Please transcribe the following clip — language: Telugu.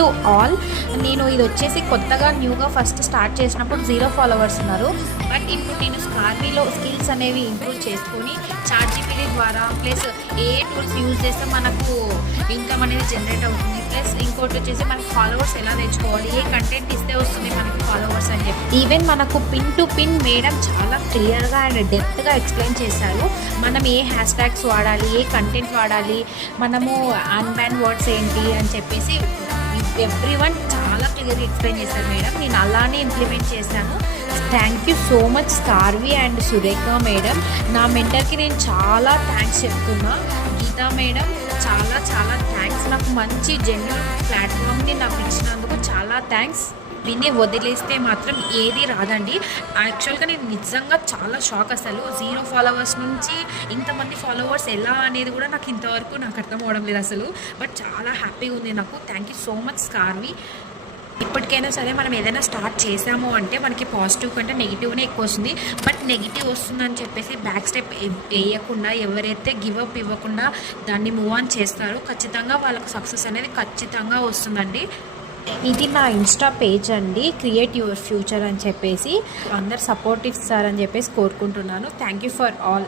To all. నేను ఇది వచ్చేసి కొత్తగా న్యూగా ఫస్ట్ స్టార్ట్ చేసినప్పుడు 0 ఫాలోవర్స్ ఉన్నారు. బట్ ఇప్పుడు నేను స్కార్వీలో స్కిల్స్ అనేవి ఇంప్రూవ్ చేసుకొని చాట్‌జీపీటీ ద్వారా ప్లస్ ఏ టూల్స్ యూజ్ చేస్తే మనకు ఇన్కమ్ అనేది జనరేట్ అవుతుంది, ప్లస్ ఇంకోటి వచ్చేసి మనకి ఫాలోవర్స్ ఎలా తెచ్చుకోవాలి, ఏ కంటెంట్ ఇస్తే వస్తుంది మనకి ఫాలోవర్స్ అని చెప్పి ఈవెన్ మనకు పిన్ టు పిన్ మేడం చాలా క్లియర్గా అండ్ డెప్త్గా ఎక్స్ప్లెయిన్ చేశారు. మనం ఏ హ్యాష్ ట్యాగ్స్ వాడాలి, ఏ కంటెంట్ వాడాలి, మనము అన్బ్యాన్ వర్డ్స్ ఏంటి అని చెప్పేసి ఎవ్రీవన్ చాలా క్లియర్గా ఎక్స్ప్లెయిన్ చేశారు మేడం. నేను అలానే ఇంప్లిమెంట్ చేశాను. Thank you so much Skarvi and Surekha madam. నా మెంటర్కి నేను చాలా థ్యాంక్స్ చెప్తున్నా. గీతా మేడం చాలా చాలా థ్యాంక్స్. నాకు మంచి జెన్యున్ ప్లాట్ఫామ్ని నాకు ఇచ్చినందుకు చాలా థ్యాంక్స్. విని వదిలేస్తే మాత్రం ఏది రాదండి. యాక్చువల్గా నేను నిజంగా చాలా షాక్. అసలు 0 ఫాలోవర్స్ నుంచి ఇంతమంది ఫాలోవర్స్ ఎలా అనేది కూడా నాకు ఇంతవరకు నాకు అర్థం అవ్వడం లేదు అసలు. బట్ చాలా హ్యాపీగా ఉంది నాకు. Thank you so much Skarvi. ఇప్పటికైనా సరే మనం ఏదైనా స్టార్ట్ చేసాము అంటే మనకి పాజిటివ్ కంటే నెగిటివ్నే ఎక్కువ వస్తుంది. బట్ నెగిటివ్ వస్తుందని చెప్పేసి బ్యాక్ స్టెప్ వేయకుండా, ఎవరైతే గివ్ అప్ ఇవ్వకుండా దాన్ని మూవ్ ఆన్ చేస్తారో ఖచ్చితంగా వాళ్ళకి సక్సెస్ అనేది ఖచ్చితంగా వస్తుందండి. ఇది నా ఇన్స్టా పేజ్ అండి, క్రియేట్ యువర్ ఫ్యూచర్ అని చెప్పేసి. అందరు సపోర్ట్ ఇస్తారని చెప్పేసి కోరుకుంటున్నాను. Thank you for all.